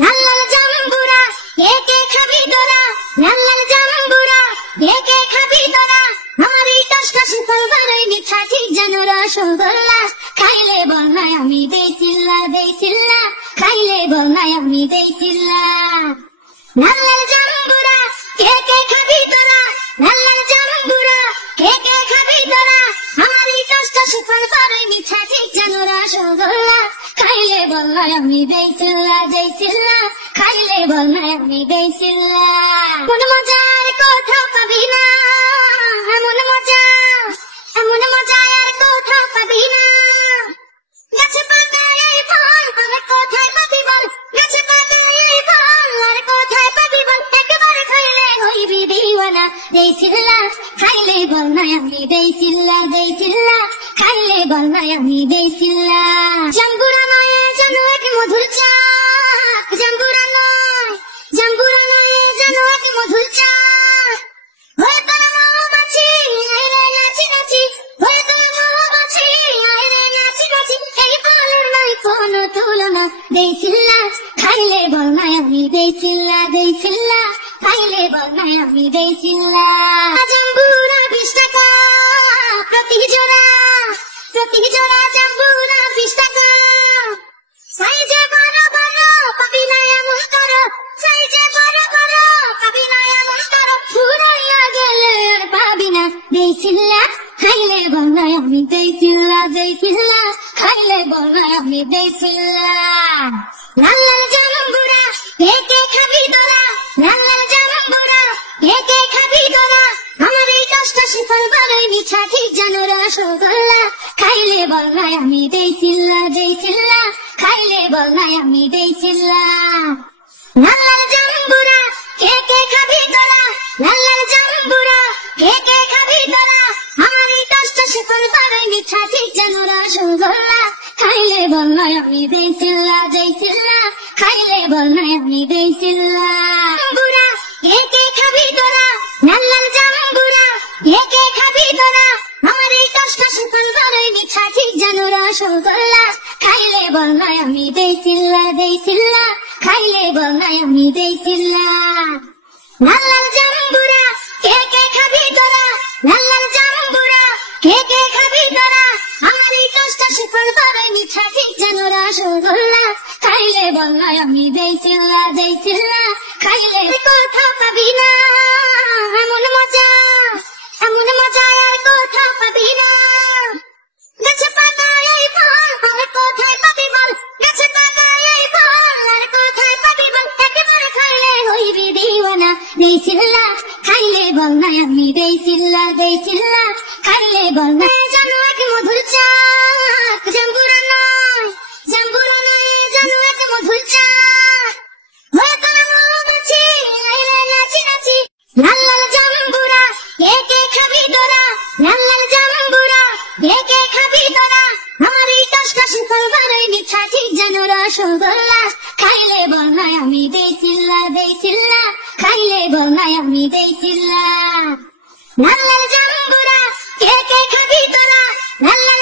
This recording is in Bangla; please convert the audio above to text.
লাল লাল জাম্বুরা কে কে খাবি তোরা, লাল লাল জাম্বুরা কে কে খাবি তোরা, আমার এই টসটসে ফল বড়ই মিঠা ঠিক যেন রসগোল্লা, খাইলে বল না আমি দেই চিল্লা দেই চিল্লা, খাইলে বল না আমি দেই চিল্লা। লাল লাল জাম্বুরা কে কে খাবি তোরা, লাল লাল জাম্বুরা কে কে খাবি তোরা, আমার এই টসটসে ফল বড়ই মিঠা ঠিক যেন রসগোল্লা, খাইলে বল না আমি দেই চিল্লা দেই চিল্লা, খাইলে বল না আমি দেই চিল্লা। মন মজার কথা পাবি না, এমন মজা আর কোথাও পাবি না, গাছে পাকা এই ফল আর কোথায় পাবি বল, গাছে পাকা এই ফল আর কোথায় পাবি বল, একবার খাইলে হইবি দিওয়ানা, দেই চিল্লা খাইলে বল না আমি দেই চিল্লা দেই চিল্লা, খাইলে বল না আমি দেই চিল্লা। জাম্বুরা নয় যেন এক মধুর চাক, জাম্বুরা নয় যেন এক মধুর চাক, হয়ে তোরা মৌমাছি আইরে নাচি নাচি, হয়ে তোরা মৌমাছি আইরে নাচি নাচি, এই ফলের নাই কোনো তুলনা, দেই চিল্লা খাইলে বল না আমি দেই চিল্লা দেই চিল্লা, খাইলে বল না আমি দেই চিল্লা। জাম্বুরা 20 টাকা প্রতি জোড়া, প্রতি জোড়া জাম্বুরা 20 টাকা, সাইজে বড় বড় পাবি না এমন করো, সাইজে বড় বড় পাবি না এমন করো, ফুরাইয়া গেলে আর পাবি না, দেই চিল্লা খাইলে বল না আমি দেই চিল্লা দেই চিল্লা, খাইলে বল না আমি দেই চিল্লা। লাল লাল জাম্বুরা কে কে খাবি তোরা, লাল লাল জাম্বুরা কে কে খাবি তোরা, আমার এই টসটসে ফল বড়ই মিঠা ঠিক যেন রসগোল্লা, খাইলে বল না আমি দেই চিল্লা দেই চিল্লা, খাইলে বল না আমি দেই চিল্লা। লাল লাল জাম্বুরা কে কে খাবি তোরা, লাল লাল জাম্বুরা কে কে খাবি তোরা, আমার এই টসটসে ফল বড়ই মিঠা ঠিক যেন রসগোল্লা, খাইলে বল না আমি দেই চিল্লা দেই চিল্লা, খাইলে বল না আমি দেই চিল্লা। জাম্বুরা কে কে খাবি তোরা, লাল লাল জাম্বুরা কে কে খাবি তোরা, আমার এই টসটসে ফল বড়ই মিঠা ঠিক যেন রসগোল্লা, খাইলে বল না আমি দেই চিল্লা দেই চিল্লা, খাইলে বল না আমি দেই চিল্লা। লাল লাল জাম্বুরা কে কে খাবি তোরা, লাল লাল জাম্বুরা কে কে খাবি তোরা, আমার এই টসটসে ফল বড়ই মিঠা ঠিক যেন রসগোল্লা, খাইলে বল না আমি দেই চিল্লা দেই চিল্লা, খাইলে কোথাও পাবি না এমন মজা আর কোথাও পাবি না, গাছে পাকা এই ফল আর কোথায় পাবি বল, গাছে পাকা এই ফল আর কোথায় পাবি বল, একবার খাইলে হইবি দিওয়ানা, দেই চিল্লা খাইলে বল না আমি দেই চিল্লা দেই চিল্লা, খাইলে বল না যেন এক মধুর চাক, জাম্বুরা নয় যেন এক মধুর চাক, হয়ে তোরা মৌমাছি আইরে নাচি নাচি, লাল লাল জাম্বুরা কে কে খাবি তোরা, লাল লাল জাম্বুরা কে কে খাবি তোরা, আমার এই টসটসে ফল বড়ই মিঠা ঠিক যেন রসগোল্লা, খাইলে বল না আমি দেই চিল্লা দেই চিল্লা, খাইলে বল না আমি দেই চিল্লা। লাল লাল জাম্বুরা কে কে খাবি তোরা, লাল লাল